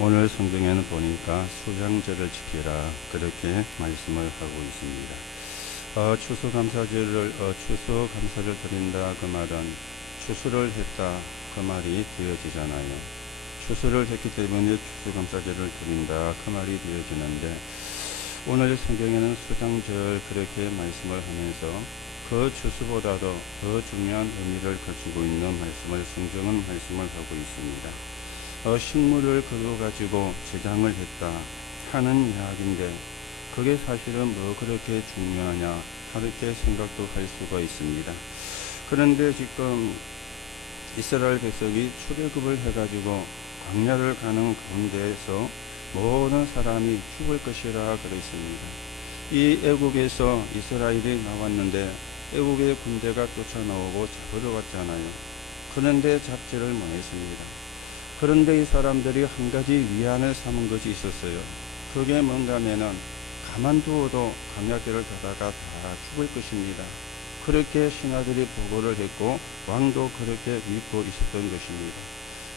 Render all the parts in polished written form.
오늘 성경에는 보니까 수장절을 지키라 그렇게 말씀을 하고 있습니다. 추수감사를 드린다 그 말은 추수를 했다 그 말이 되어지잖아요. 추수를 했기 때문에 추수감사절을 드린다 그 말이 되어지는데, 오늘 성경에는 수장절 그렇게 말씀을 하면서 그 추수보다도 더 중요한 의미를 가지고 있는 말씀을 성경은 말씀을 하고 있습니다. 식물을 거둬가지고 제장을 했다 하는 이야기인데, 그게 사실은 뭐 그렇게 중요하냐 그렇게 생각도 할 수가 있습니다. 그런데 지금 이스라엘 백성이 출애굽을 해가지고 광야를 가는 가운데에서 모든 사람이 죽을 것이라 그랬습니다. 이 애국에서 이스라엘이 나왔는데 애국의 군대가 쫓아나오고 잡으러 왔잖아요. 그런데 잡지를 못했습니다. 그런데 이 사람들이 한 가지 위안을 삼은 것이 있었어요. 그게 뭔가 하면은 가만두어도 광야길을 가다가 다 죽을 것입니다. 그렇게 신하들이 보고를 했고 왕도 그렇게 믿고 있었던 것입니다.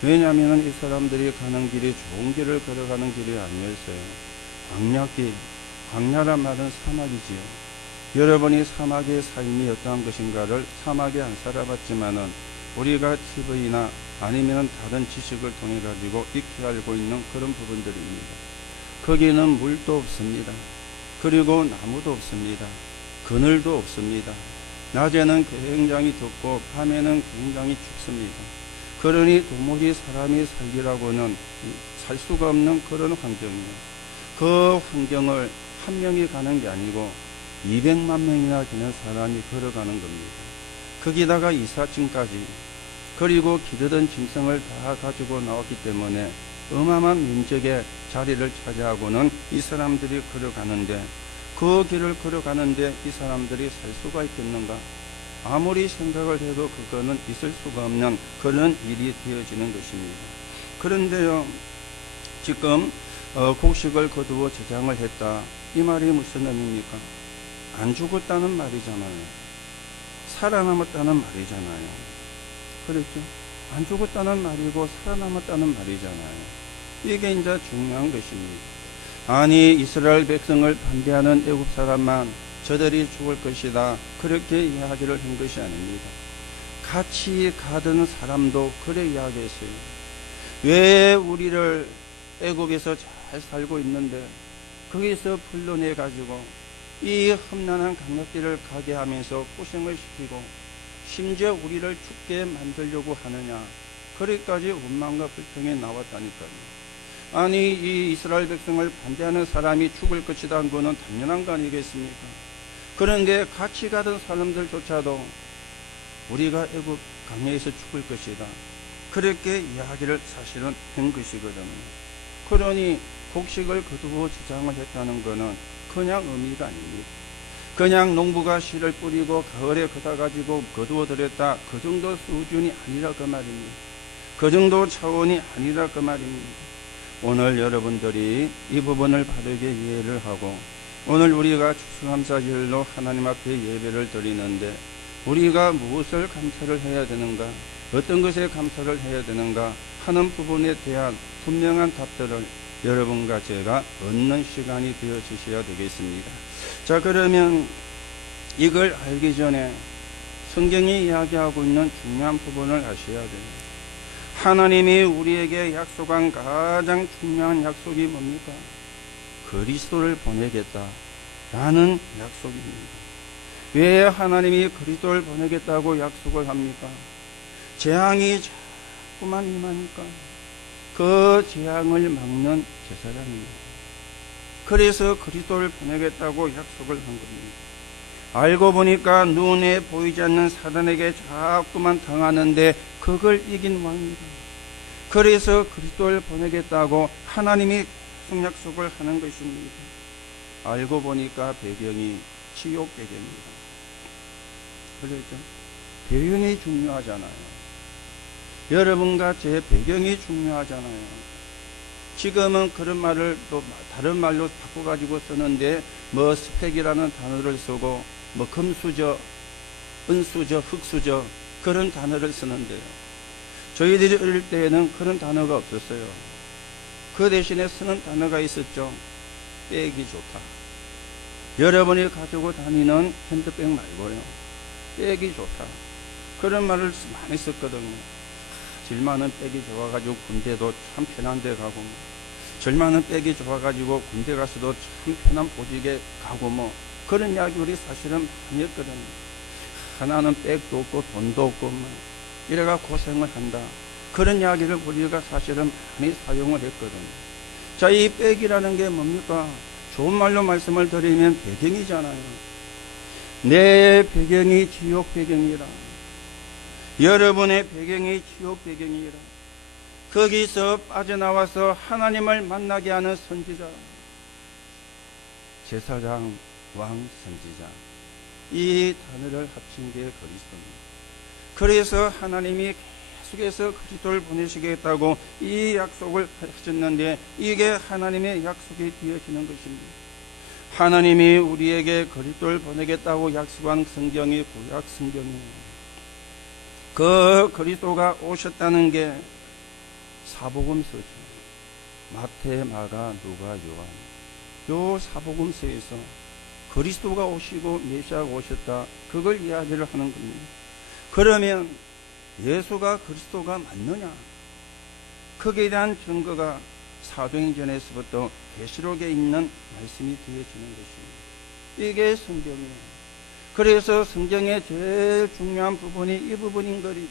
왜냐하면 이 사람들이 가는 길이 좋은 길을 걸어가는 길이 아니었어요. 광야길, 광야란 말은 사막이지요. 여러분이 사막의 삶이 어떠한 것인가를 사막에 안 살아봤지만은 우리가 TV나 아니면 다른 지식을 통해 가지고 익히 알고 있는 그런 부분들입니다. 거기는 물도 없습니다. 그리고 나무도 없습니다. 그늘도 없습니다. 낮에는 굉장히 덥고 밤에는 굉장히 춥습니다. 그러니 도무지 사람이 살기라고는 살 수가 없는 그런 환경이에요. 그 환경을 한 명이 가는 게 아니고 200만 명이나 되는 사람이 걸어가는 겁니다. 거기다가 이삿짐까지, 그리고 기르던 짐승을 다 가지고 나왔기 때문에 어마어마한 면적의 자리를 차지하고는 이 사람들이 걸어가는데, 그 길을 걸어가는데 이 사람들이 살 수가 있겠는가? 아무리 생각을 해도 그거는 있을 수가 없는 그런 일이 되어지는 것입니다. 그런데요, 지금 곡식을 거두어 제장을 했다, 이 말이 무슨 의미입니까? 안 죽었다는 말이잖아요. 살아남았다는 말이잖아요. 그렇죠? 안 죽었다는 말이고 살아남았다는 말이잖아요. 이게 이제 중요한 것입니다. 아니, 이스라엘 백성을 반대하는 애국 사람만 저들이 죽을 것이다 그렇게 이야기를 한 것이 아닙니다. 같이 가던 사람도 그래 이야기했어요. 왜 우리를 애국에서 잘 살고 있는데 거기서 불러내 가지고 이 험난한 강력길을 가게 하면서 고생을 시키고 심지어 우리를 죽게 만들려고 하느냐, 거기까지 원망과 불평이 나왔다니까요. 아니, 이 이스라엘 백성을 반대하는 사람이 죽을 것이다 한 거는 당연한 거 아니겠습니까? 그런데 같이 가던 사람들조차도 우리가 애국 강야에서 죽을 것이다 그렇게 이야기를 사실은 한 것이거든요. 그러니 곡식을 거두어 제장을 했다는 거는 그냥 의미가 아닙니다. 그냥 농부가 씨를 뿌리고 가을에 거다 가지고 거두어 들였다, 그 정도 수준이 아니라 그 말입니다. 그 정도 차원이 아니라 그 말입니다. 오늘 여러분들이 이 부분을 바르게 이해를 하고, 오늘 우리가 추수감사절로 하나님 앞에 예배를 드리는데 우리가 무엇을 감사를 해야 되는가, 어떤 것에 감사를 해야 되는가 하는 부분에 대한 분명한 답들을 여러분과 제가 얻는 시간이 되어 주셔야 되겠습니다. 자, 그러면 이걸 알기 전에 성경이 이야기하고 있는 중요한 부분을 아셔야 돼요. 하나님이 우리에게 약속한 가장 중요한 약속이 뭡니까? 그리스도를 보내겠다라는 약속입니다. 왜 하나님이 그리스도를 보내겠다고 약속을 합니까? 재앙이 자꾸만 임하니까 그 재앙을 막는 제사장입니다. 그래서 그리스도를 보내겠다고 약속을 한 겁니다. 알고 보니까 눈에 보이지 않는 사단에게 자꾸만 당하는데 그걸 이긴 왕입니다. 그래서 그리스도를 보내겠다고 하나님이 계속 약속을 하는 것입니다. 알고 보니까 배경이 지옥 배경입니다. 그렇죠? 배경이 중요하잖아요. 여러분과 제 배경이 중요하잖아요. 지금은 그런 말을 또 다른 말로 바꿔가지고 쓰는데, 뭐 스펙이라는 단어를 쓰고 뭐 금수저, 은수저, 흙수저 그런 단어를 쓰는데요. 저희들이 어릴 때에는 그런 단어가 없었어요. 그 대신에 쓰는 단어가 있었죠. 백이 좋다. 여러분이 가지고 다니는 핸드백 말고요, 백이 좋다, 그런 말을 많이 썼거든요. 질 많은 백이 좋아가지고 군대도 참 편한데 가고, 질 많은 백이 좋아가지고 군대 가서도 참 편한 보직에 가고, 그런 이야기 우리 사실은 많이 했거든요. 하나는 백도 없고 돈도 없고 이래가 고생을 한다, 그런 이야기를 우리가 사실은 많이 사용을 했거든요. 자, 이 백이라는 게 뭡니까? 좋은 말로 말씀을 드리면 배경이잖아요. 내 배경이 지옥 배경이라, 여러분의 배경이 지옥 배경이라, 거기서 빠져나와서 하나님을 만나게 하는 선지자, 제사장, 왕, 선지자, 이 단어를 합친 게 그리스도입니다. 그래서 하나님이 계속해서 그리스도를 보내시겠다고 이 약속을 하셨는데, 이게 하나님의 약속이 되어지는 것입니다. 하나님이 우리에게 그리스도를 보내겠다고 약속한 성경이 구약 성경이에요. 그 그리스도가 오셨다는 게 사복음서죠. 마태, 마가, 누가, 요한, 요 사복음서에서 그리스도가 오시고 메시아가 오셨다, 그걸 이야기를 하는 겁니다. 그러면 예수가 그리스도가 맞느냐? 거기에 대한 증거가 사도행전에서부터 계시록에 있는 말씀이 되어지는 것입니다. 이게 성경이에요. 그래서 성경의 제일 중요한 부분이 이 부분인 거리죠.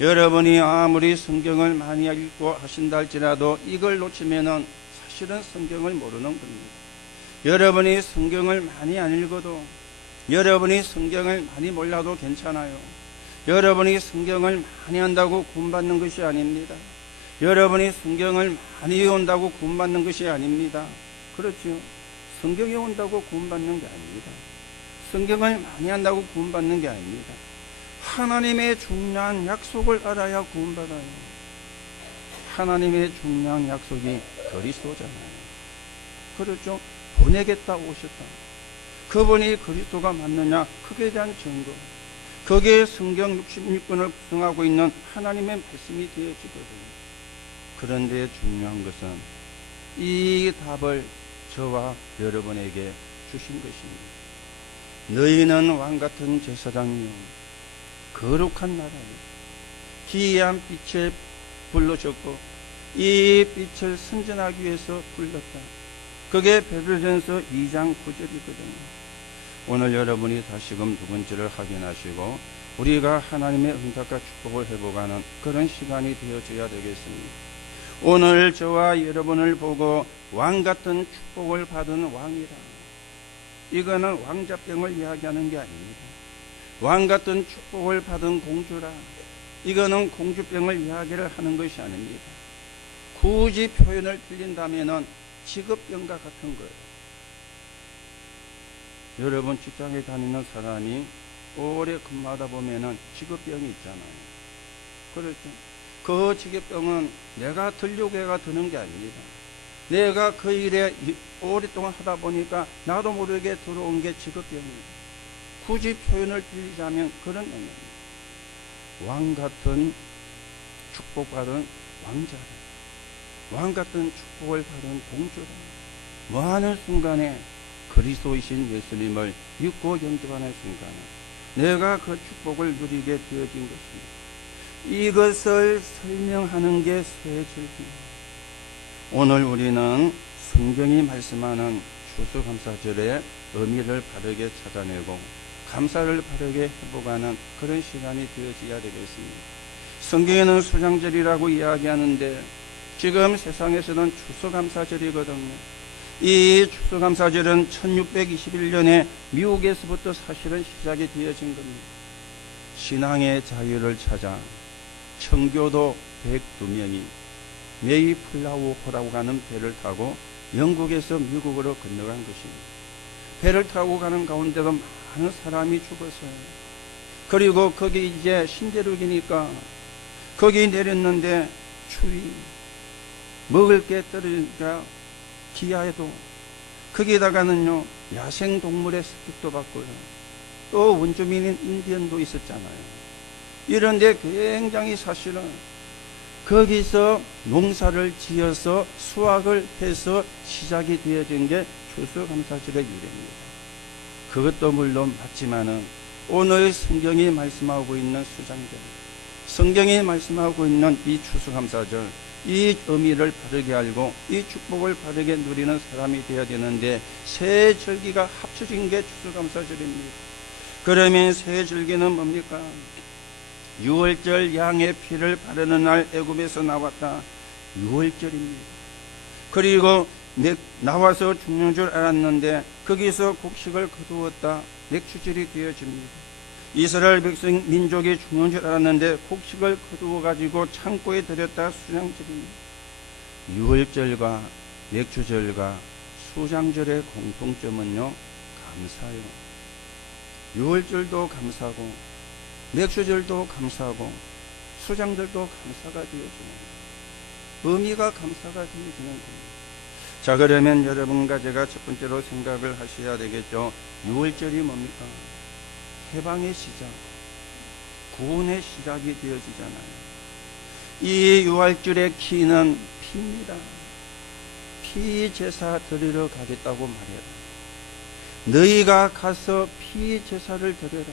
여러분이 아무리 성경을 많이 읽고 하신다 할지라도 이걸 놓치면은 사실은 성경을 모르는 겁니다. 여러분이 성경을 많이 안 읽어도, 여러분이 성경을 많이 몰라도 괜찮아요. 여러분이 성경을 많이 한다고 구원받는 것이 아닙니다. 여러분이 성경을 많이 외운다고 구원받는 것이 아닙니다. 그렇죠? 성경에 온다고 구원받는 게 아닙니다. 성경을 많이 한다고 구원받는 게 아닙니다. 하나님의 중요한 약속을 알아야 구원받아요. 하나님의 중요한 약속이 그리스도잖아요. 그렇죠? 보내겠다 오셨다. 그분이 그리스도가 맞느냐, 그에 대한 증거, 거기에 성경 66권을 구성하고 있는 하나님의 말씀이 되어지거든요. 그런데 중요한 것은 이 답을 저와 여러분에게 주신 것입니다. 너희는 왕같은 제사장이요 거룩한 나라요 기이한 빛에 불러졌고 이 빛을 선전하기 위해서 불렀다. 그게 베드로전서 2장 9절이거든요. 오늘 여러분이 다시금 누군지를 확인하시고 우리가 하나님의 응답과 축복을 회복하는 그런 시간이 되어져야 되겠습니다. 오늘 저와 여러분을 보고 왕같은 축복을 받은 왕이라, 이거는 왕자병을 이야기하는 게 아닙니다. 왕같은 축복을 받은 공주라, 이거는 공주병을 이야기를 하는 것이 아닙니다. 굳이 표현을 틀린다면 직업병과 같은 거예요. 여러분 직장에 다니는 사람이 오래 근무하다 보면은 직업병이 있잖아요. 그렇죠? 그 직업병은 내가 들려고 해가 드는 게 아닙니다. 내가 그 일에 오랫동안 하다 보니까 나도 모르게 들어온 게 직업병입니다. 굳이 표현을 빌리자면 그런 의미입니다. 왕같은 축복받은 왕자라, 왕같은 축복을 받은 공주라, 뭐하는 순간에 그리스도이신 예수님을 믿고 영접하는 순간에 내가 그 축복을 누리게 되어진 것입니다. 이것을 설명하는 게 쇠절기입니다. 오늘 우리는 성경이 말씀하는 추수감사절의 의미를 바르게 찾아내고 감사를 바르게 회복하는 그런 시간이 되어져야 되겠습니다. 성경에는 수장절이라고 이야기하는데 지금 세상에서는 추수감사절이거든요. 이 추수감사절은 1621년에 미국에서부터 사실은 시작이 되어진 겁니다. 신앙의 자유를 찾아 청교도 102명이 메이플라워호라고 하는 배를 타고 영국에서 미국으로 건너간 것입니다. 배를 타고 가는 가운데도 많은 사람이 죽었어요. 그리고 거기 이제 신대륙이니까 거기 내렸는데 추위, 먹을 게 떨어지니까 기아에도, 거기다가는요 야생동물의 습격도 받고요, 또 원주민인 인디언도 있었잖아요. 이런데 굉장히 사실은 거기서 농사를 지어서 수확을 해서 시작이 되어진 게 추수감사절의 유래입니다. 그것도 물론 맞지만은 오늘 성경이 말씀하고 있는 수장절, 성경이 말씀하고 있는 이 추수감사절, 이 의미를 바르게 알고 이 축복을 바르게 누리는 사람이 되어야 되는데 세 절기가 합쳐진 게 추수감사절입니다. 그러면 세 절기는 뭡니까? 6월절 양의 피를 바르는 날 애굽에서 나왔다. 6월절입니다. 그리고 나와서 죽는 줄 알았는데 거기서 곡식을 거두었다. 맥추절이 되어집니다. 이스라엘 백성 민족이 죽는 줄 알았는데 곡식을 거두어 가지고 창고에 들였다. 수장절입니다. 6월절과 맥추절과 수장절의 공통점은요, 감사요. 6월절도 감사고 맥추절도 감사하고 수장절도 감사가 되어지는 거예요. 의미가 감사가 되어지는 겁니다. 자, 그러면 여러분과 제가 첫 번째로 생각을 하셔야 되겠죠. 6월절이 뭡니까? 해방의 시작, 구원의 시작이 되어지잖아요. 이 6월절의 키는 피입니다. 피 제사 드리러 가겠다고 말해라. 너희가 가서 피 제사를 드려라.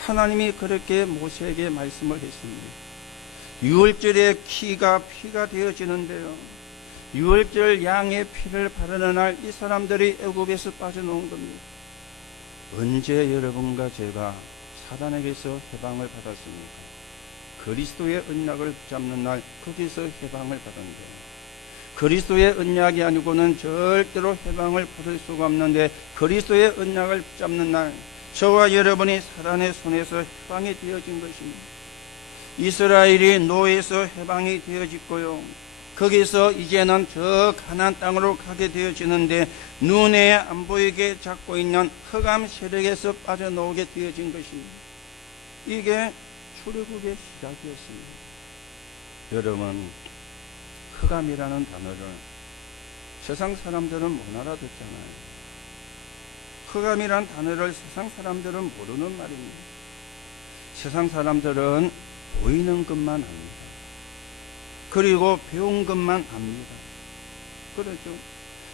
하나님이 그렇게 모세에게 말씀을 했습니다. 6월절의 키가 피가 되어지는데요, 6월절 양의 피를 바르는 날 이 사람들이 애굽에서 빠져나온 겁니다. 언제 여러분과 제가 사단에게서 해방을 받았습니까? 그리스도의 언약을 붙잡는 날 거기서 해방을 받은 거예요. 그리스도의 언약이 아니고는 절대로 해방을 받을 수가 없는데 그리스도의 언약을 붙잡는 날 저와 여러분이 사단의 손에서 해방이 되어진 것입니다. 이스라엘이 노예에서 해방이 되어졌고요, 거기서 이제는 저 가나안 땅으로 가게 되어지는데 눈에 안 보이게 잡고 있는 흑암 세력에서 빠져나오게 되어진 것입니다. 이게 출애굽의 시작이었습니다. 여러분, 흑암이라는 단어를 세상 사람들은 못 알아듣잖아요. 흑암이란 단어를 세상 사람들은 모르는 말입니다. 세상 사람들은 보이는 것만 압니다. 그리고 배운 것만 압니다. 그렇죠?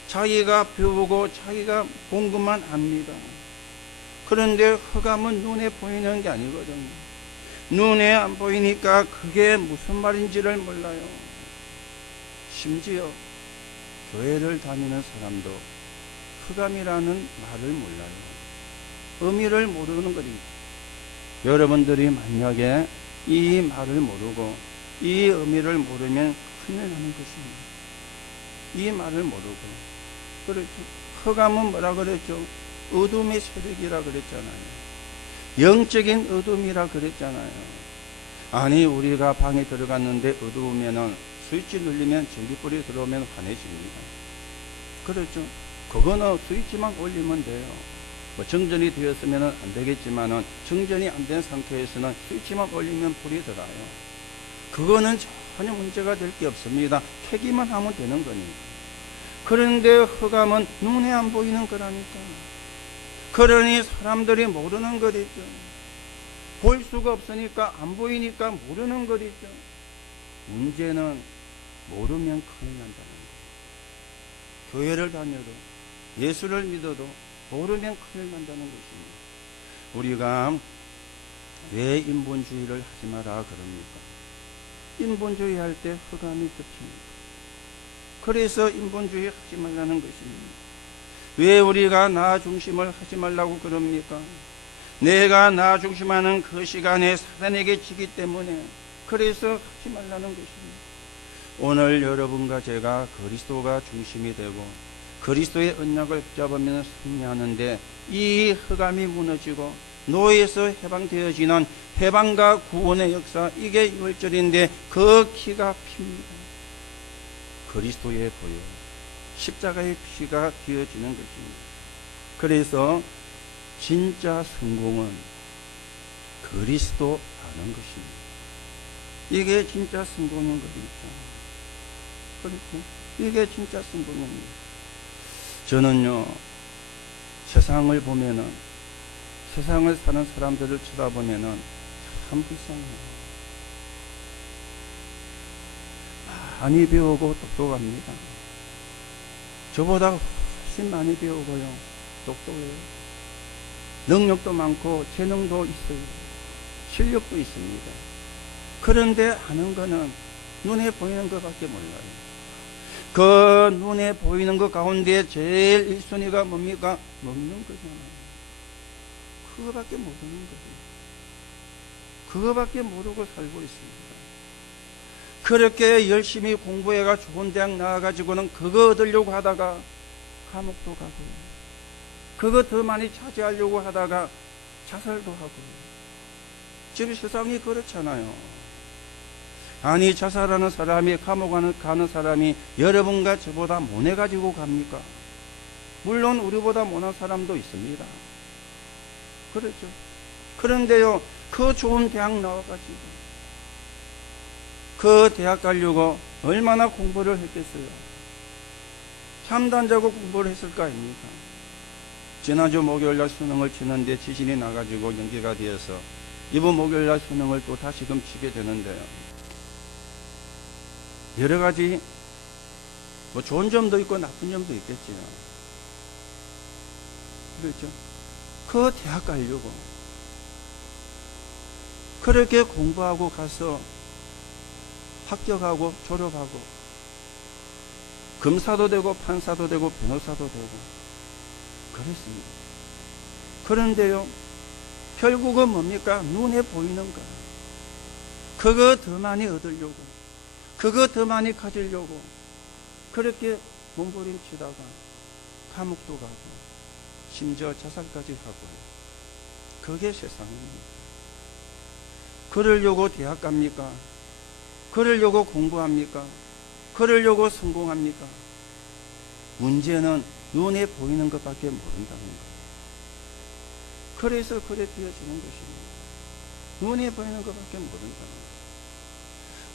자기가 배우고 자기가 본 것만 압니다. 그런데 흑암은 눈에 보이는 게 아니거든요. 눈에 안 보이니까 그게 무슨 말인지를 몰라요. 심지어 교회를 다니는 사람도 흑암이라는 말을 몰라요. 의미를 모르는 거니까. 여러분들이 만약에 이 말을 모르고 이 의미를 모르면 큰일 나는 것입니다. 이 말을 모르고. 그렇죠. 흑암은 뭐라 그랬죠? 어둠의 세력이라 그랬잖아요. 영적인 어둠이라 그랬잖아요. 아니, 우리가 방에 들어갔는데 어두우면은 스위치 눌리면 전기불이 들어오면 환해집니다. 그렇죠. 그거는 스위치만 올리면 돼요. 뭐 정전이 되었으면 안 되겠지만은 정전이 안 된 상태에서는 스위치만 올리면 불이 들어요. 그거는 전혀 문제가 될 게 없습니다. 켜기만 하면 되는 거니까. 그런데 흑암은 눈에 안 보이는 거라니까. 그러니 사람들이 모르는 거겠죠. 볼 수가 없으니까 안 보이니까 모르는 거겠죠. 문제는 모르면 큰일 난다는 거예요. 교회를 다녀도 예수를 믿어도 모르면 큰일 난다는 것입니다. 우리가 왜 인본주의를 하지 마라 그럽니까? 인본주의 할 때 흑암이 덮칩니다. 그래서 인본주의 하지 말라는 것입니다. 왜 우리가 나 중심을 하지 말라고 그럽니까? 내가 나 중심하는 그 시간에 사단에게 지기 때문에 그래서 하지 말라는 것입니다. 오늘 여러분과 제가 그리스도가 중심이 되고 그리스도의 언약을 붙잡으면 승리하는데 이 흑암이 무너지고 노예에서 해방되어지는 해방과 구원의 역사, 이게 6월절인데 그 키가 피입니다. 그리스도의 보혈, 십자가의 피가 되어지는 것입니다. 그래서 진짜 성공은 그리스도 아는 것입니다. 이게 진짜 성공인 거죠. 그렇죠? 이게 진짜 성공입니다. 저는요, 세상을 보면은, 세상을 사는 사람들을 쳐다보면은 참 불쌍해요. 많이 배우고 똑똑합니다. 저보다 훨씬 많이 배우고요. 똑똑해요. 능력도 많고 재능도 있어요. 실력도 있습니다. 그런데 하는 거는 눈에 보이는 것밖에 몰라요. 그 눈에 보이는 것 가운데 제일 1순위가 뭡니까? 먹는 거잖아요. 그거밖에 모르는 거예요. 그거밖에 모르고 살고 있습니다. 그렇게 열심히 공부해가 좋은 대학 나와가지고는 그거 얻으려고 하다가 감옥도 가고요. 그거 더 많이 차지하려고 하다가 자살도 하고요. 지금 세상이 그렇잖아요. 아니, 자살하는 사람이, 감옥 가는 사람이 여러분과 저보다 못해가지고 갑니까? 물론 우리보다 못한 사람도 있습니다. 그렇죠. 그런데요, 그 좋은 대학 나와가지고 그 대학 가려고 얼마나 공부를 했겠어요? 잠도 안 자고 공부를 했을 거 아닙니까? 지난주 목요일날 수능을 치는데 지진이 나가지고 연기가 되어서 이번 목요일날 수능을 또 다시금 치게 되는데요. 여러 가지 뭐 좋은 점도 있고 나쁜 점도 있겠지요. 그렇죠? 그 대학 가려고 그렇게 공부하고 가서 합격하고 졸업하고 검사도 되고 판사도 되고 변호사도 되고 그렇습니다. 그런데요, 결국은 뭡니까? 눈에 보이는 거. 그거 더 많이 얻으려고, 그거 더 많이 가지려고 그렇게 몸부림치다가 감옥도 가고 심지어 자살까지 하고요. 그게 세상입니다. 그러려고 대학 갑니까? 그러려고 공부합니까? 그러려고 성공합니까? 문제는 눈에 보이는 것밖에 모른다는 거예요. 그래서 그래 되어지는 것입니다. 눈에 보이는 것밖에 모른다는 거예요.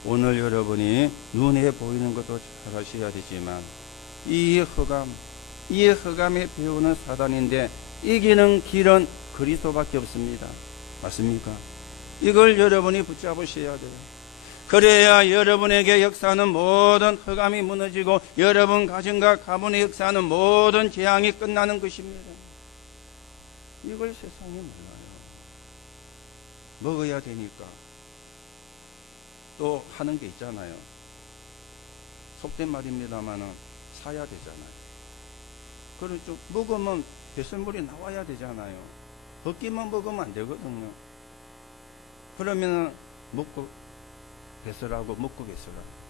오늘 여러분이 눈에 보이는 것도 잘 하셔야 되지만 이 흑암에 배우는 사단인데 이기는 길은 그리스도밖에 없습니다. 맞습니까? 이걸 여러분이 붙잡으셔야 돼요. 그래야 여러분에게 역사하는 모든 흑암이 무너지고 여러분 가정과 가문의 역사하는 모든 재앙이 끝나는 것입니다. 이걸 세상이 몰라요. 먹어야 되니까 또 하는 게 있잖아요. 속된 말입니다만은 사야 되잖아요. 그렇죠. 먹으면 배설물이 나와야 되잖아요. 벗기만 먹으면 안 되거든요. 그러면은 먹고 배설하고 먹고 배설하고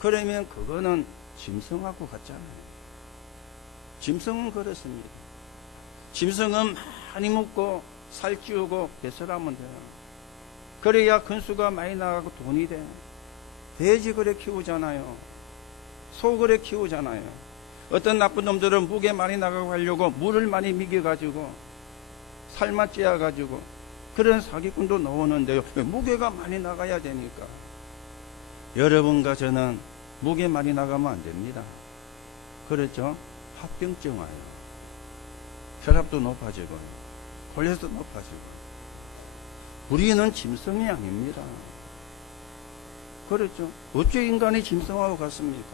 그러면 그거는 짐승하고 같잖아요. 짐승은 그렇습니다. 짐승은 많이 먹고 살찌우고 배설하면 돼요. 그래야 근수가 많이 나가고 돈이 돼. 돼지 그래 키우잖아요. 소 그래 키우잖아요. 어떤 나쁜 놈들은 무게 많이 나가고 하려고 물을 많이 미겨가지고 살만 찌어가지고 그런 사기꾼도 나오는데요. 무게가 많이 나가야 되니까. 여러분과 저는 무게 많이 나가면 안 됩니다. 그렇죠? 합병증 와요. 혈압도 높아지고요. 콜레스테롤도 높아지고. 우리는 짐승이 아닙니다. 그렇죠? 어째 인간이 짐승하고 같습니까?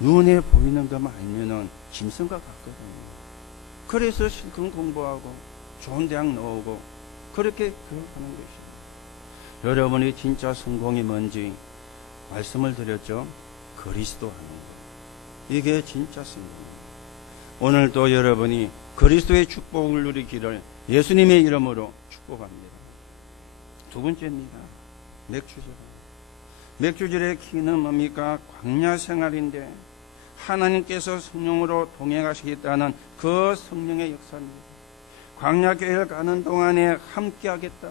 눈에 보이는 것만 알면은 짐승과 같거든요. 그래서 실컷 공부하고 좋은 대학 나오고 그렇게 교육하는 것입니다. 여러분이 진짜 성공이 뭔지 말씀을 드렸죠. 그리스도 하는 것. 이게 진짜 성공입니다. 오늘도 여러분이 그리스도의 축복을 누리기를 예수님의 이름으로 축복합니다. 두 번째입니다. 맥주절. 맥주절의 키는 뭡니까? 광야 생활인데 하나님께서 성령으로 동행하시겠다는 그 성령의 역사입니다. 광야교회를 가는 동안에 함께하겠다.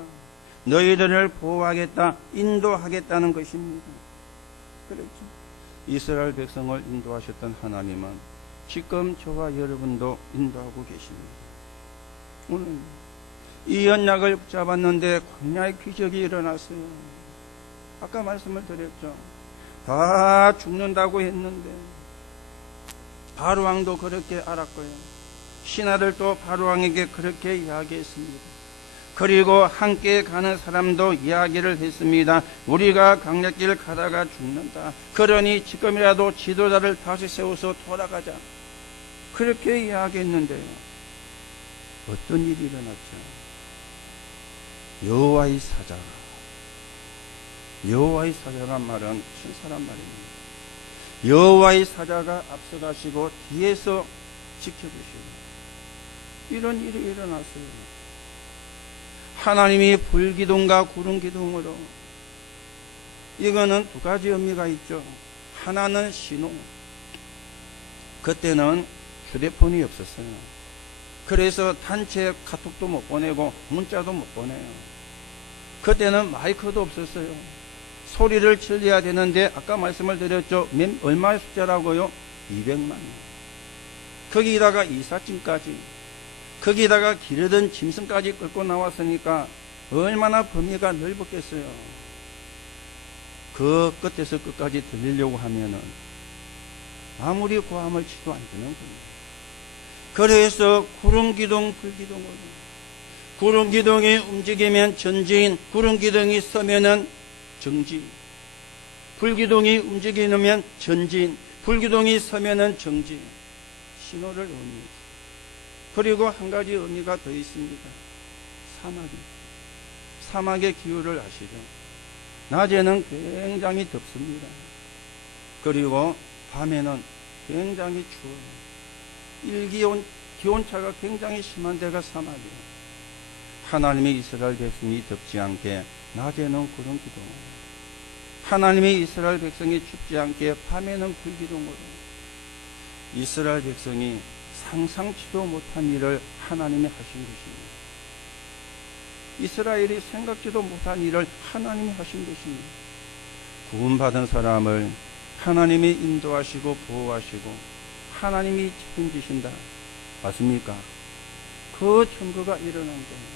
너희들을 보호하겠다. 인도하겠다는 것입니다. 그렇죠. 이스라엘 백성을 인도하셨던 하나님은 지금 저와 여러분도 인도하고 계십니다. 오늘 이 언약을 붙잡았는데 광야의 기적이 일어났어요. 아까 말씀을 드렸죠. 다 죽는다고 했는데 바로왕도 그렇게 알았고요. 신하들도 바로왕에게 그렇게 이야기했습니다. 그리고 함께 가는 사람도 이야기를 했습니다. 우리가 강약길 가다가 죽는다. 그러니 지금이라도 지도자를 다시 세워서 돌아가자. 그렇게 이야기했는데요. 어떤 일이 일어났죠? 여호와의 사자가 말은 신사란 말입니다. 여호와의 사자가 앞서가시고 뒤에서 지켜주시고 이런 일이 일어났어요. 하나님이 불기둥과 구름기둥으로, 이거는 두 가지 의미가 있죠. 하나는 신호. 그때는 휴대폰이 없었어요. 그래서 단체 카톡도 못 보내고 문자도 못 보내요. 그때는 마이크도 없었어요. 소리를 질러야 되는데 아까 말씀을 드렸죠. 얼마의 숫자라고요? 200만. 거기다가 이삿짐까지, 거기다가 기르던 짐승까지 끌고 나왔으니까 얼마나 범위가 넓었겠어요. 그 끝에서 끝까지 들리려고 하면은 아무리 고함을 치도 안 되는 겁니다. 그래서 구름기둥, 불기둥으로, 구름기둥이 움직이면 전진, 구름기둥이 서면은 정지, 불기둥이 움직이면 전진, 불기둥이 서면은 정지. 신호를 의미해요. 그리고 한 가지 의미가 더 있습니다. 사막의 기후를 아시죠? 낮에는 굉장히 덥습니다. 그리고 밤에는 굉장히 추워요. 기온차가 굉장히 심한 데가 사막이에요. 하나님의 이스라엘 백성이 덥지 않게 낮에는 구름기둥, 하나님의 이스라엘 백성이 춥지 않게 밤에는 불기둥으로, 이스라엘 백성이 상상치도 못한 일을 하나님이 하신 것입니다. 이스라엘이 생각지도 못한 일을 하나님이 하신 것입니다. 구원받은 사람을 하나님이 인도하시고 보호하시고 하나님이 책임지신다. 맞습니까? 그 증거가 일어난 거예요.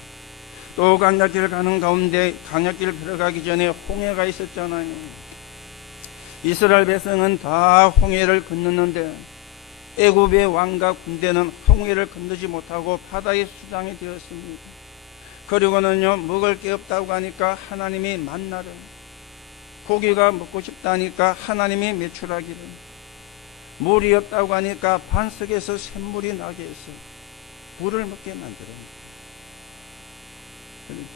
또 강약길을 가는 가운데 강약길을 들어가기 전에 홍해가 있었잖아요. 이스라엘 백성은 다 홍해를 건넜는데 애굽의 왕과 군대는 홍해를 건너지 못하고 바다에 수장이 되었습니다. 그리고는요, 먹을 게 없다고 하니까 하나님이 만나를, 고기가 먹고 싶다니까 하나님이 메추라기를, 물이 없다고 하니까 반석에서 샘물이 나게 해서 물을 먹게 만들어요. 그렇죠?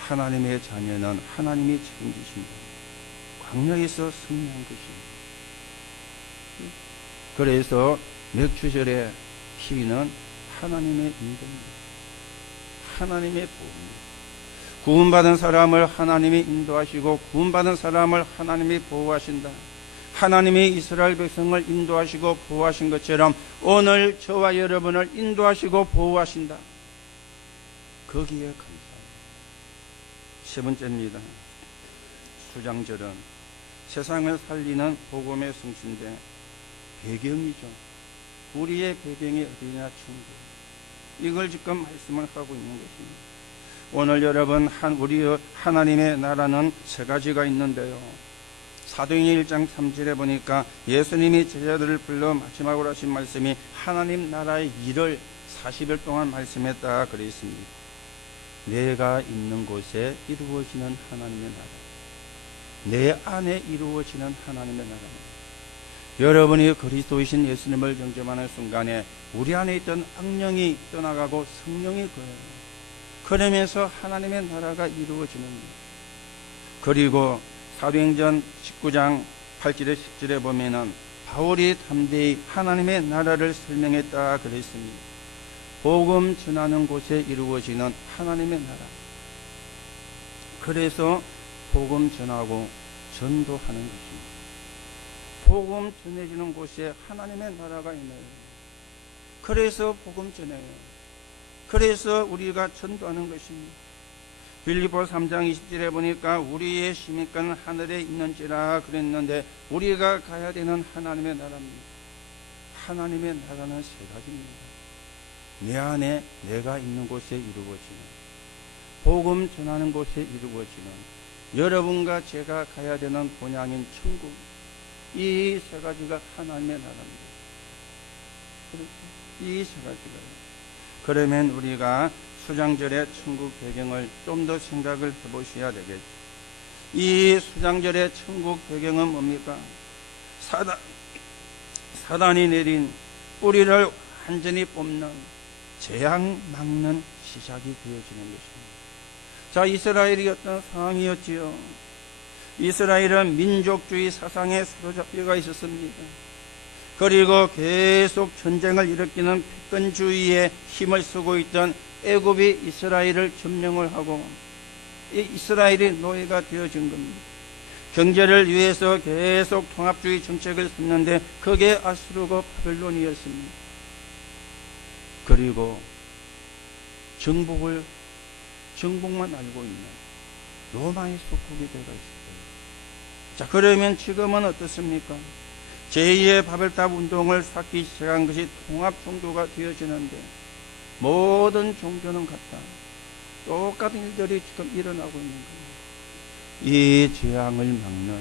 하나님의 자녀는 하나님이 책임지십니다. 광야에서 승리한 것입니다. 그래서 맥주절의 피는 하나님의 인도입니다. 하나님의 보호입니다. 구원받은 사람을 하나님이 인도하시고 구원받은 사람을 하나님이 보호하신다. 하나님이 이스라엘 백성을 인도하시고 보호하신 것처럼 오늘 저와 여러분을 인도하시고 보호하신다. 거기에 감사합니다. 세 번째입니다. 수장절은 세상을 살리는 복음의 성신대 배경이죠. 우리의 배경이 어디냐 친구. 이걸 지금 말씀을 하고 있는 것입니다. 오늘 여러분 우리 하나님의 나라는 세 가지가 있는데요. 사도행전 1장 3절에 보니까 예수님이 제자들을 불러 마지막으로 하신 말씀이 하나님 나라의 일을 40일 동안 말씀했다 그래 있습니다. 내가 있는 곳에 이루어지는 하나님의 나라, 내 안에 이루어지는 하나님의 나라입니다. 여러분이 그리스도이신 예수님을 영접하는 순간에 우리 안에 있던 악령이 떠나가고 성령이 거해요. 그러면서 하나님의 나라가 이루어지는 거예요. 그리고 사도행전 19장 8절에 10절에 보면은 바울이 담대히 하나님의 나라를 설명했다 그랬습니다. 복음 전하는 곳에 이루어지는 하나님의 나라. 그래서 복음 전하고 전도하는 것입니다. 복음 전해지는 곳에 하나님의 나라가 있네요. 그래서 복음 전해요. 그래서 우리가 전도하는 것입니다. 빌립보 3장 20절에 보니까 우리의 시민권은 하늘에 있는지라 그랬는데 우리가 가야 되는 하나님의 나라입니다. 하나님의 나라는 세 가지입니다. 내 안에 내가 있는 곳에 이루어지는, 복음 전하는 곳에 이루어지는, 여러분과 제가 가야 되는 본향인 천국, 이 세 가지가 하나님의 나라입니다. 이 세 가지가요. 그러면 우리가 수장절의 천국 배경을 좀 더 생각을 해보셔야 되겠죠. 이 수장절의 천국 배경은 뭡니까? 사단이 내린 뿌리를 완전히 뽑는 재앙 막는 시작이 되어지는 것입니다. 자, 이스라엘이 어떤 상황이었지요? 이스라엘은 민족주의 사상에 사로잡혀가 있었습니다. 그리고 계속 전쟁을 일으키는 패권주의에 힘을 쓰고 있던 애굽이 이스라엘을 점령을 하고 이스라엘이 노예가 되어진 겁니다. 경제를 위해서 계속 통합주의 정책을 썼는데 그게 아수르고 바벨론이었습니다. 그리고 정복만 알고 있는 로마의 속국이 되어 있어요. 자, 그러면 지금은 어떻습니까? 제2의 바벨탑 운동을 쌓기 시작한 것이 통합 종교가 되어지는데 모든 종교는 같다. 똑같은 일들이 지금 일어나고 있는 겁니다. 이 재앙을 막는,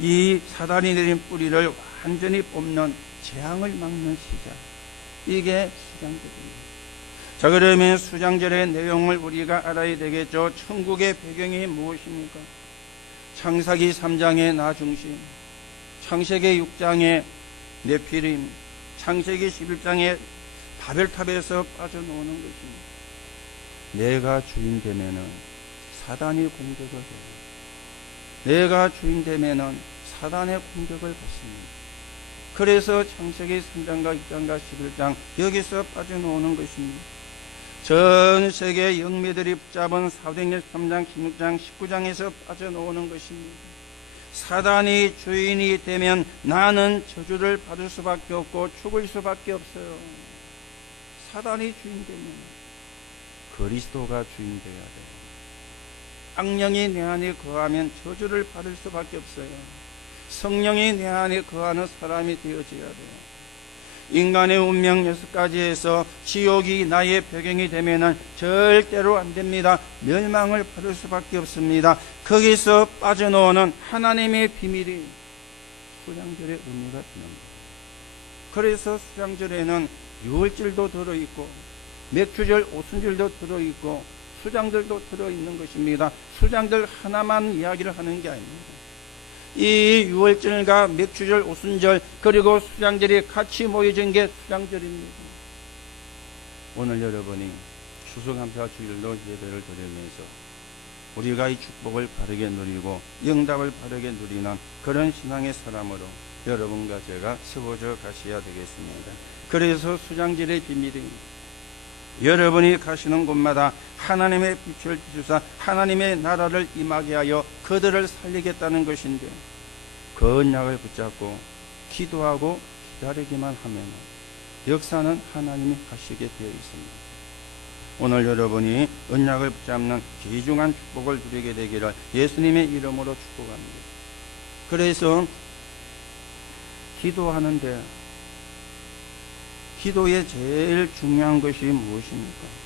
이 사단이 내린 뿌리를 완전히 뽑는 재앙을 막는 시작, 이게 수장절입니다. 자, 그러면 수장절의 내용을 우리가 알아야 되겠죠. 천국의 배경이 무엇입니까? 창세기 3장의 나 중심, 창세기 6장의 네피림, 창세기 11장의 바벨탑에서 빠져나오는 것입니다. 내가 주인 되면은 사단이 공격을 해요. 내가 주인 되면은 사단의 공격을 받습니다. 그래서 창세기 3장과 6장과 11장 여기서 빠져나오는 것입니다. 전 세계 영미들이 붙잡은 사도행전 3장, 16장, 19장에서 빠져나오는 것입니다. 사단이 주인이 되면 나는 저주를 받을 수밖에 없고 죽을 수밖에 없어요. 사단이 주인 되면 그리스도가 주인 되어야 돼요. 악령이 내 안에 거하면 저주를 받을 수밖에 없어요. 성령이 내 안에 거하는 사람이 되어져야 돼요. 인간의 운명 6가지에서 지옥이 나의 배경이 되면은 절대로 안 됩니다. 멸망을 받을 수밖에 없습니다. 거기서 빠져나오는 하나님의 비밀이 수장절의 의미가 되는 거예요. 그래서 수장절에는 유월절도 들어있고 맥주절, 오순절도 들어있고 수장들도 들어있는 것입니다. 수장들 하나만 이야기를 하는 게 아닙니다. 이 유월절과 맥주절, 오순절 그리고 수장절이 같이 모여진 게 수장절입니다. 오늘 여러분이 추수감사 주일로 예배를 드리면서 우리가 이 축복을 바르게 누리고 영답을 바르게 누리는 그런 신앙의 사람으로 여러분과 제가 세워져 가셔야 되겠습니다. 그래서 수장절의 비밀이 여러분이 가시는 곳마다 하나님의 빛을 비추사 하나님의 나라를 임하게 하여 그들을 살리겠다는 것인데 그 언약을 붙잡고 기도하고 기다리기만 하면 역사는 하나님이 하시게 되어 있습니다. 오늘 여러분이 언약을 붙잡는 귀중한 축복을 누리게 되기를 예수님의 이름으로 축복합니다. 그래서 기도하는데 기도의 제일 중요한 것이 무엇입니까?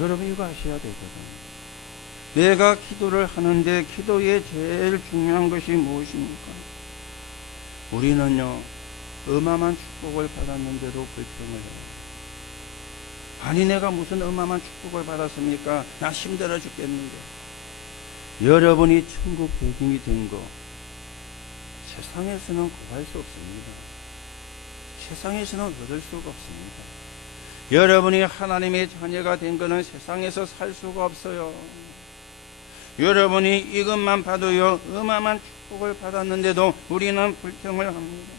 여러분 이거 아셔야 되거든요. 내가 기도를 하는데 기도의 제일 중요한 것이 무엇입니까? 우리는요 어마어마한 축복을 받았는데도 불평을 해요. 아니 내가 무슨 어마어마한 축복을 받았습니까? 나 힘들어 죽겠는데. 여러분이 천국 백인이 된 거 세상에서는 구할 수 없습니다. 세상에서는 얻을 수가 없습니다. 여러분이 하나님의 자녀가 된 것은 세상에서 살 수가 없어요. 여러분이 이것만 봐도요 어마어마한 축복을 받았는데도 우리는 불평을 합니다.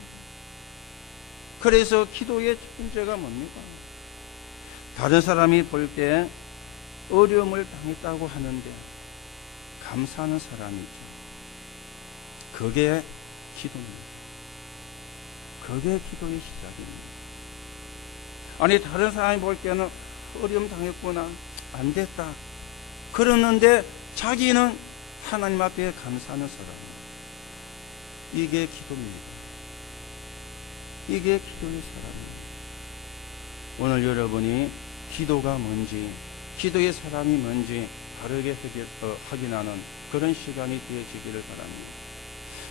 그래서 기도의 첫 번째가 뭡니까? 다른 사람이 볼 때 어려움을 당했다고 하는데 감사하는 사람이 있죠. 그게 기도입니다. 그게 기도의 시작입니다. 아니 다른 사람이 볼 때는 어려움 당했구나, 안 됐다 그러는데 자기는 하나님 앞에 감사하는 사람입니다. 이게 기도입니다. 이게 기도의 사람입니다. 오늘 여러분이 기도가 뭔지, 기도의 사람이 뭔지 바르게 확인하는 그런 시간이 되어지기를 바랍니다.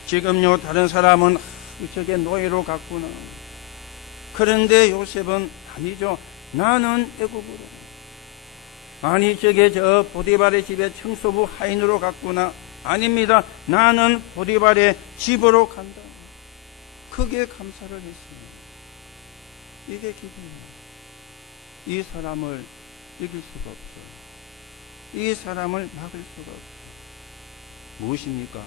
지금요 다른 사람은 저게 노예로 갔구나. 그런데 요셉은 아니죠. 나는 애굽으로. 아니 저게 저 보디발의 집에 청소부 하인으로 갔구나. 아닙니다. 나는 보디발의 집으로 간다. 크게 감사를 했어요. 이게 기쁨이에요. 이 사람을 이길 수가 없어요. 이 사람을 막을 수가 없어요. 무엇입니까?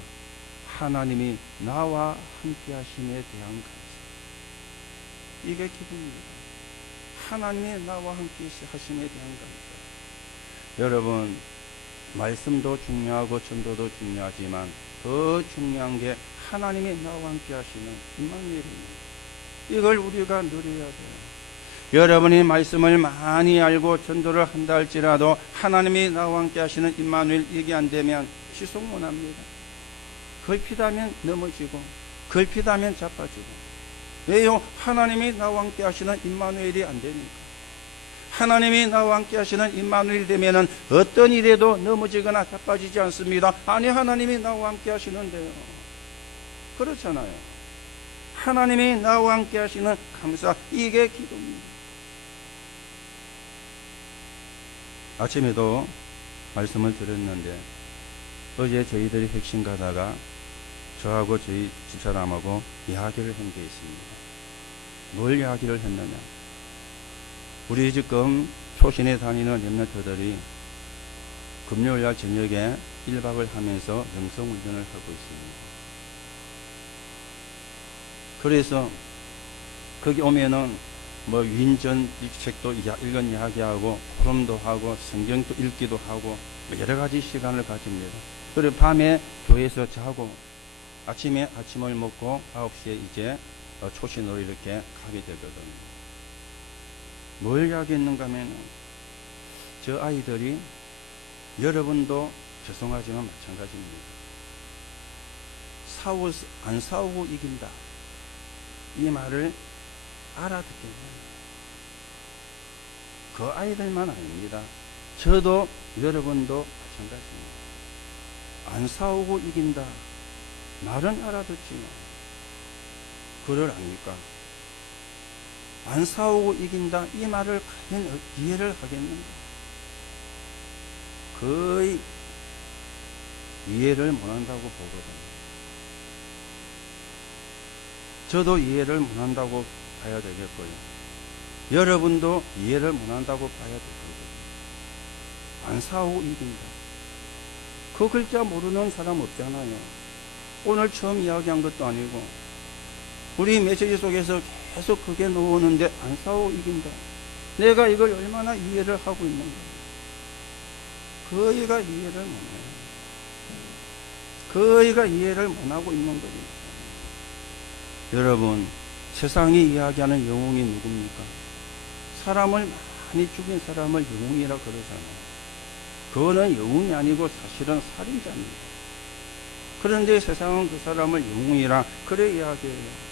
하나님이 나와 함께 하심에 대한 감사. 이게 기쁨입니다. 하나님이 나와 함께 하심에 대한 감사. 여러분, 말씀도 중요하고 전도도 중요하지만 더 중요한 게 하나님이 나와 함께 하시는 임마누엘입니다. 이걸 우리가 누려야 돼요. 여러분이 말씀을 많이 알고 전도를 한다 할지라도 하나님이 나와 함께 하시는 임마누엘 얘기 안 되면 시속문합니다. 걸핏하면 넘어지고 걸핏하면 자빠지고. 왜요? 하나님이 나와 함께 하시는 임마누엘이 안 되니까. 하나님이 나와 함께 하시는 임마누엘이 되면은 어떤 일에도 넘어지거나 자빠지지 않습니다. 아니, 하나님이 나와 함께 하시는데요. 그렇잖아요. 하나님이 나와 함께 하시는 감사, 이게 기도입니다. 아침에도 말씀을 드렸는데 어제 저희들이 핵심 가다가 저하고 저희 집사람하고 이야기를 한 게 있습니다. 뭘 이야기를 했느냐? 우리 지금 초신에 다니는 렘넌트들이 금요일날 저녁에 1박을 하면서 영성훈련을 하고 있습니다. 그래서 거기 오면은 뭐 위인전 책도 읽은 이야기하고 포럼도 하고 성경도 읽기도 하고 여러 가지 시간을 가집니다. 그리고 밤에 교회에서 자고 아침에 아침을 먹고 9시에 이제 초신으로 이렇게 가게 되거든요. 뭘 이야기했는가 하면 저 아이들이 여러분도 죄송하지만 마찬가지입니다. 안 싸우고 이긴다. 이 말을 알아듣겠네요. 그 아이들만 아닙니다. 저도 여러분도 마찬가지입니다. 안 싸우고 이긴다. 말은 알아듣지만 그를 압니까? 안 싸우고 이긴다. 이 말을 과연 이해를 하겠는가? 거의 이해를 못한다고 보거든요. 저도 이해를 못한다고 봐야 되겠고요. 여러분도 이해를 못한다고 봐야 될 거거든요. 안 싸우고 이긴다. 그 글자 모르는 사람 없잖아요. 오늘 처음 이야기한 것도 아니고 우리 메시지 속에서 계속 그게 나오는데 안 싸우고 이긴다. 내가 이걸 얼마나 이해를 하고 있는가. 거의가 이해를 못해요. 거의가 이해를 못하고 있는 거죠. 여러분, 세상이 이야기하는 영웅이 누굽니까? 사람을 많이 죽인 사람을 영웅이라 그러잖아요. 그거는 영웅이 아니고 사실은 살인자입니다. 그런데 세상은 그 사람을 영웅이라 그래 이야기해요.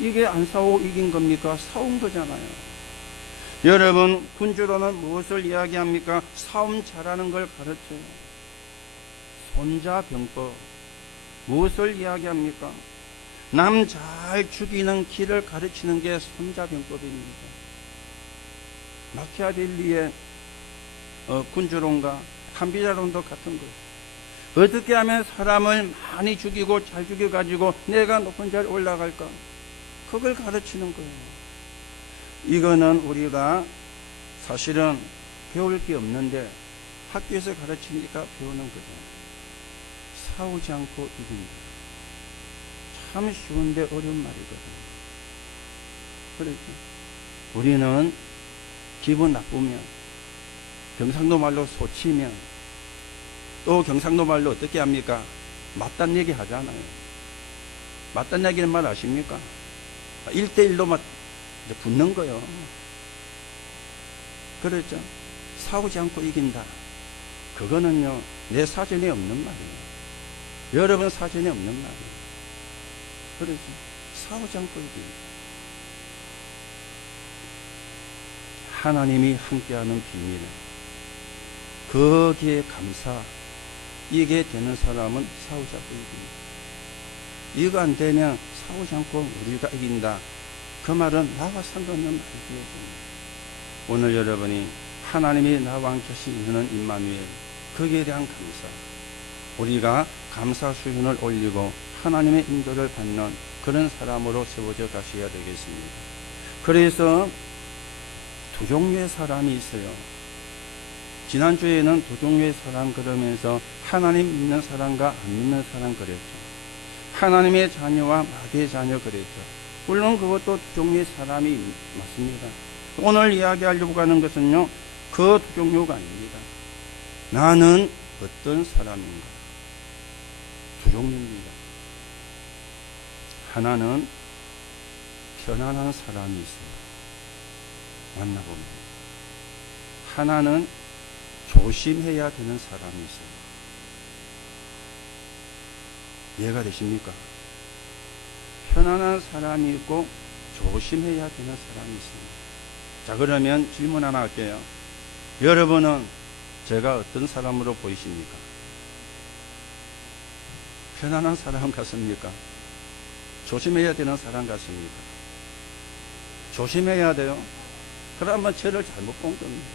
이게 안 싸우고 이긴 겁니까? 싸운 거잖아요. 여러분, 군주로는 무엇을 이야기합니까? 싸움 잘하는 걸 가르쳐요. 손자병법. 무엇을 이야기합니까? 남 잘 죽이는 길을 가르치는 게 손자병법입니다. 마키아벨리의 군주론과 판비자론도 같은 거예요. 어떻게 하면 사람을 많이 죽이고 잘 죽여가지고 내가 높은 자리에 올라갈까? 그걸 가르치는 거예요. 이거는 우리가 사실은 배울 게 없는데 학교에서 가르치니까 배우는 거죠. 싸우지 않고 이긴다. 참 쉬운데 어려운 말이거든요. 그렇죠. 우리는 기분 나쁘면, 경상도 말로 소치면, 또 경상도 말로 어떻게 합니까? 맞단 얘기 하잖아요. 맞단 얘기는 말 아십니까? 1대1로 막 붙는 거요. 그렇죠. 싸우지 않고 이긴다. 그거는요, 내 사전에 없는 말이에요. 여러분 사전에 없는 말이에요. 그렇죠. 싸우지 않고 이긴다. 하나님이 함께하는 비밀, 거기에 감사, 이게 되는 사람은 싸우지 않고 이깁니다. 이거 안 되면 싸우지 않고 우리가 이긴다. 그 말은 나와 상관없는 말이에요. 오늘 여러분이 하나님이 나와 함께 하시는 임마누엘, 거기에 대한 감사, 우리가 감사 수준을 올리고 하나님의 인도를 받는 그런 사람으로 세워져 가셔야 되겠습니다. 그래서 두 종류의 사람이 있어요. 지난주에는 두 종류의 사람 그러면서 하나님 믿는 사람과 안 믿는 사람 그랬죠. 하나님의 자녀와 마귀의 자녀 그랬죠. 물론 그것도 두 종류의 사람이 맞습니다. 오늘 이야기하려고 하는 것은요, 그 두 종류가 아닙니다. 나는 어떤 사람인가? 두 종류입니다. 하나는 편안한 사람이 있어요. 만나봅니다. 하나는 조심해야 되는 사람이 있어요. 이해가 되십니까? 편안한 사람이 있고 조심해야 되는 사람이 있습니다. 자, 그러면 질문 하나 할게요. 여러분은 제가 어떤 사람으로 보이십니까? 편안한 사람 같습니까? 조심해야 되는 사람 같습니까? 조심해야 돼요. 그러면 저를 잘못 본 겁니다.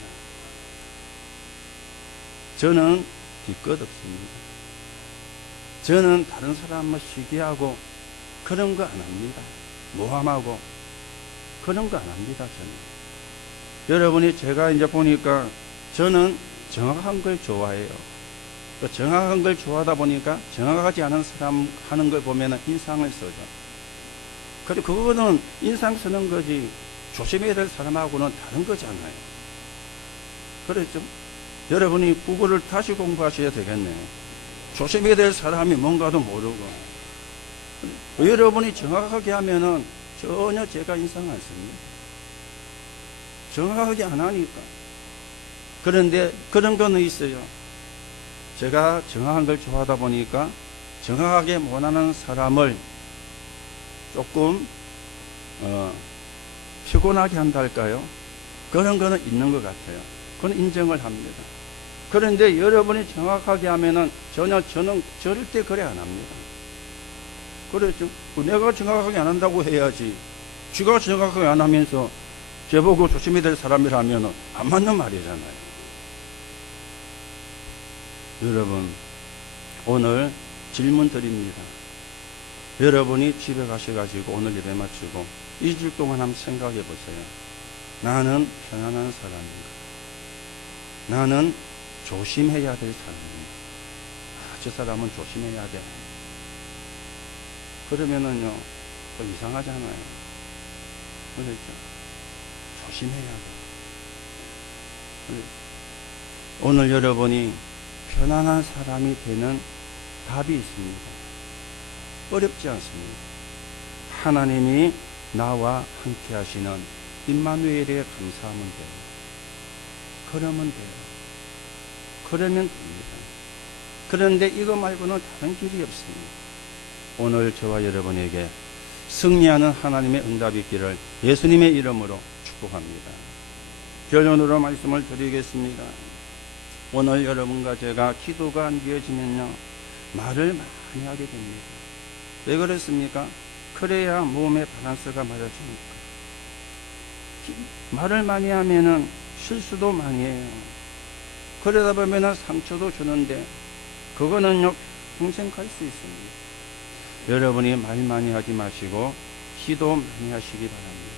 저는 뒤끝 없습니다. 저는 다른 사람을 시기하고 그런 거 안 합니다. 모함하고 그런 거 안 합니다. 저는. 여러분이 제가 이제 보니까 저는 정확한 걸 좋아해요. 정확한 걸 좋아하다 보니까 정확하지 않은 사람 하는 걸 보면 인상을 써죠. 그런데 그거는 인상 쓰는 거지 조심해야 될 사람하고는 다른 거잖아요. 그렇죠? 여러분이 국어를 다시 공부하셔야 되겠네요. 조심해야 될 사람이 뭔가도 모르고. 여러분이 정확하게 하면은 전혀 제가 인상 안 씁니다. 정확하게 안 하니까. 그런데 그런 거는 있어요. 제가 정확한 걸 좋아하다 보니까 정확하게 원하는 사람을 조금 피곤하게 한다 할까요? 그런 거는 있는 것 같아요. 그건 인정을 합니다. 그런데 여러분이 정확하게 하면은 저는 절대 그래 안 합니다. 그렇죠? 내가 정확하게 안 한다고 해야지. 쥐가 정확하게 안 하면서 제보고 조심해야 될 사람이라면 안 맞는 말이잖아요. 여러분, 오늘 질문 드립니다. 여러분이 집에 가셔가지고 오늘 예배 마치고 2주 동안 한번 생각해 보세요. 나는 편안한 사람인가? 나는 조심해야 될 사람인가? 저 사람은 조심해야 돼. 그러면은요, 좀 이상하잖아요. 그렇죠? 조심해야 돼. 오늘 여러분이 편안한 사람이 되는 답이 있습니다. 어렵지 않습니다. 하나님이 나와 함께 하시는 임마누엘에 감사하면 돼요. 그러면 돼요. 그러면 됩니다. 그런데 이거 말고는 다른 길이 없습니다. 오늘 저와 여러분에게 승리하는 하나님의 응답이 있기를 예수님의 이름으로 축복합니다. 결론으로 말씀을 드리겠습니다. 오늘 여러분과 제가 기도가 안 되어지면요, 말을 많이 하게 됩니다. 왜 그렇습니까? 그래야 몸의 밸런스가 맞아집니다. 말을 많이 하면은 실수도 많이 해요. 그러다 보면은 상처도 주는데 그거는요, 평생 갈 수 있습니다. 여러분이 말 많이 하지 마시고 기도 많이 하시기 바랍니다.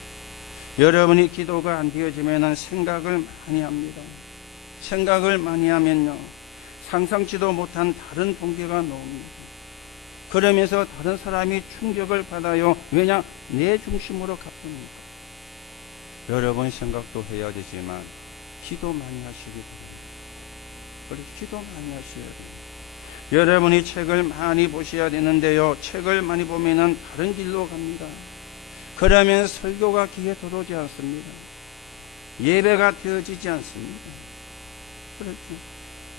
여러분이 기도가 안 되어지면은 생각을 많이 합니다. 생각을 많이 하면요, 상상치도 못한 다른 동기가 나옵니다. 그러면서 다른 사람이 충격을 받아요. 왜냐? 내 중심으로 갚습니다. 여러분 생각도 해야 되지만 기도 많이 하시기 바랍니다. 그래서 기도 많이 하셔야 돼요. 여러분이 책을 많이 보셔야 되는데요, 책을 많이 보면은 다른 길로 갑니다. 그러면 설교가 귀에 들어오지 않습니다. 예배가 되어지지 않습니다. 그렇죠.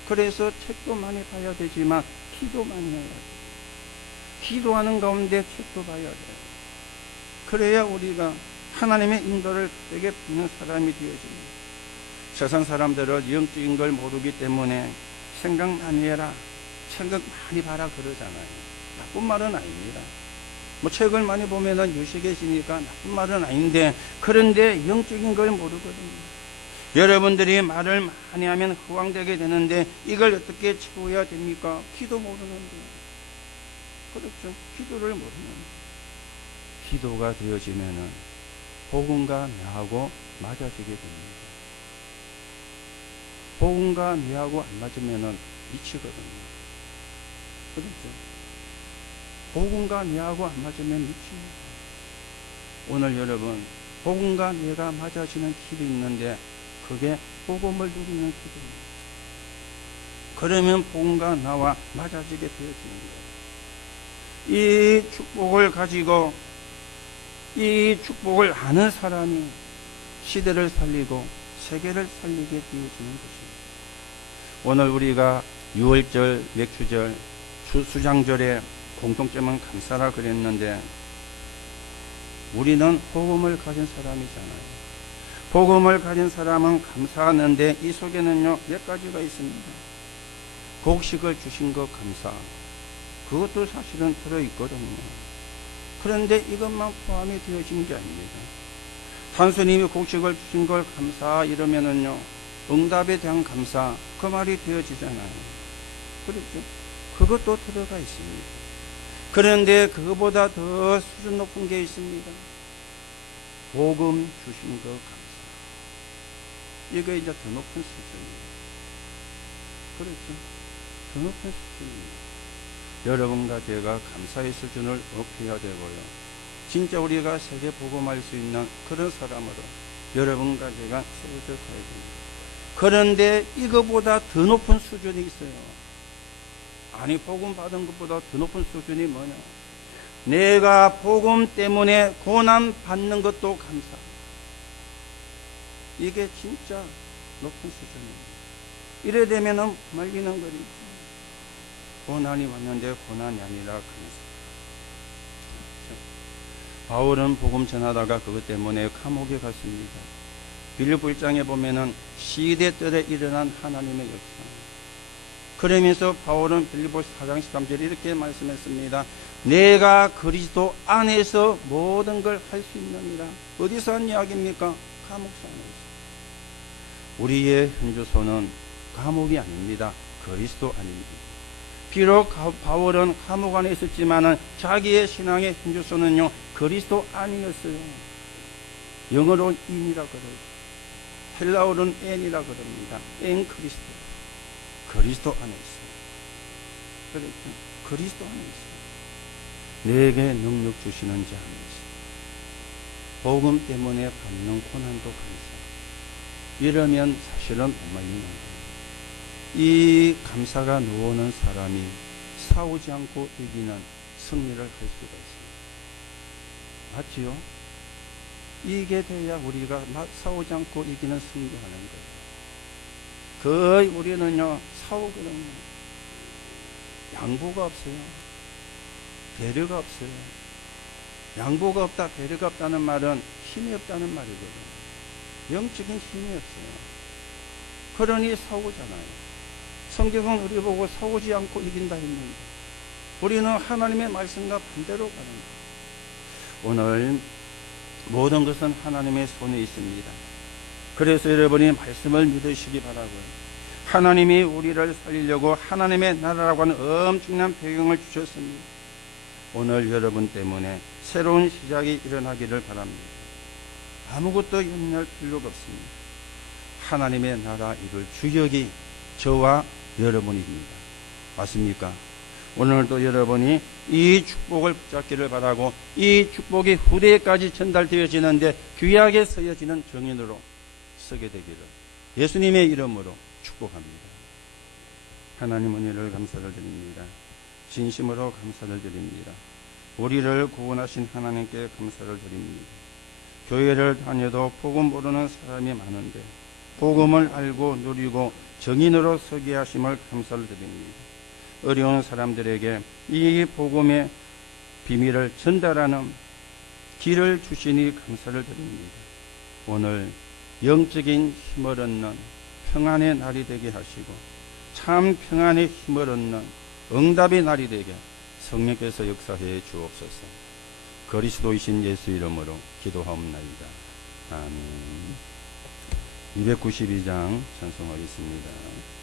그래서 책도 많이 봐야 되지만 기도 많이 해야 돼요. 기도하는 가운데 책도 봐야 돼요. 그래야 우리가 하나님의 인도를 되게 받는 사람이 되어집니다. 세상 사람들은 영적인 걸 모르기 때문에 생각 많이 해라, 생각 많이 봐라 그러잖아요. 나쁜 말은 아닙니다. 뭐 책을 많이 보면은 유식해지니까 나쁜 말은 아닌데, 그런데 영적인 걸 모르거든요. 여러분들이 말을 많이 하면 허황되게 되는데 이걸 어떻게 채워야 됩니까? 기도 모르는데. 그렇죠. 기도를 모르는데. 기도가 되어지면은 복음과 뇌하고 맞아지게 됩니다. 복음과 뇌하고 안 맞으면은 미치거든요. 그렇죠. 복음과 뇌하고 안 맞으면 미칩니다. 오늘 여러분, 복음과 뇌가 맞아지는 길이 있는데 그게 복음을 누리는 길입니다. 그러면 복음과 나와 맞아지게 되어지는 거예요. 이 축복을 가지고 이 축복을 아는 사람이 시대를 살리고 세계를 살리게 되어지는 것입니다. 오늘 우리가 6월절, 맥주절, 수장절에 공통점은 감사라 그랬는데 우리는 복음을 가진 사람이잖아요. 복음을 가진 사람은 감사하는데 이 속에는요 몇 가지가 있습니다. 곡식을 주신 것 감사, 그것도 사실은 들어있거든요. 그런데 이것만 포함이 되어진 게 아닙니다. 단순히 곡식을 주신 걸 감사 이러면은요 응답에 대한 감사 그 말이 되어지잖아요. 그렇죠? 그것도 들어가 있습니다. 그런데 그거보다 더 수준 높은 게 있습니다. 복음 주신 것 감사. 이게 이제 더 높은 수준입니다. 그렇죠? 더 높은 수준입니다. 여러분과 제가 감사의 수준을 높여야 되고요. 진짜 우리가 세계 복음할 수 있는 그런 사람으로 여러분과 제가 세워져 가야 됩니다. 그런데 이거보다 더 높은 수준이 있어요. 아니 복음 받은 것보다 더 높은 수준이 뭐냐? 내가 복음 때문에 고난 받는 것도 감사. 이게 진짜 높은 수준입니다. 이래 되면은 말리는 거리죠. 고난이 왔는데 고난이 아니라 감사. 바울은 복음 전하다가 그것 때문에 감옥에 갔습니다. 빌립보 1장에 보면은 시대들에 일어난 하나님의 역사. 그러면서 바울은 빌립보 4장 13절에 이렇게 말씀했습니다. 내가 그리스도 안에서 모든 걸 할 수 있느니라. 어디서 한 이야기입니까? 감옥서 안에서. 우리의 현주소는 감옥이 아닙니다. 그리스도 안입니다. 비록 바울은 감옥 안에 있었지만은 자기의 신앙의 현주소는요 그리스도 안이었어요. 영어로 인이라 그러고 헬라어로는 엔이라 그럽니다. 엔 그리스도. 그리스도 안에 있어요. 그렇죠? 그리스도 안에 있어요. 내게 능력 주시는 자 안에 있어요. 복음 때문에 받는 고난도 감사. 이러면 사실은 못 말리는 거예요. 이 감사가 누워오는 사람이 싸우지 않고 이기는 승리를 할 수가 있습니다. 맞지요? 이게 돼야 우리가 싸우지 않고 이기는 승리하는 거예요. 거의 우리는요 싸우거든요. 양보가 없어요. 배려가 없어요. 양보가 없다, 배려가 없다는 말은 힘이 없다는 말이거든요. 영적인 힘이 없어요. 그러니 싸우잖아요. 성경은 우리 보고 싸우지 않고 이긴다 했는데 우리는 하나님의 말씀과 반대로 가는 거예요. 오늘 모든 것은 하나님의 손에 있습니다. 그래서 여러분이 말씀을 믿으시기 바라고요. 하나님이 우리를 살리려고 하나님의 나라라고 하는 엄청난 배경을 주셨습니다. 오늘 여러분 때문에 새로운 시작이 일어나기를 바랍니다. 아무것도 염려할 필요가 없습니다. 하나님의 나라 이룰 주역이 저와 여러분입니다. 맞습니까? 오늘도 여러분이 이 축복을 붙잡기를 바라고 이 축복이 후대까지 전달되어지는데 귀하게 쓰여지는 정인으로 서게 되기를 예수님의 이름으로 축복합니다. 하나님 은혜를 감사를 드립니다. 진심으로 감사를 드립니다. 우리를 구원하신 하나님께 감사를 드립니다. 교회를 다녀도 복음 모르는 사람이 많은데 복음을 알고 누리고 정인으로 서게 하심을 감사를 드립니다. 어려운 사람들에게 이 복음의 비밀을 전달하는 길을 주시니 감사를 드립니다. 오늘 영적인 힘을 얻는 평안의 날이 되게 하시고 참 평안의 힘을 얻는 응답의 날이 되게 성령께서 역사해 주옵소서. 그리스도이신 예수 이름으로 기도하옵나이다. 아멘. 292장 찬송하겠습니다.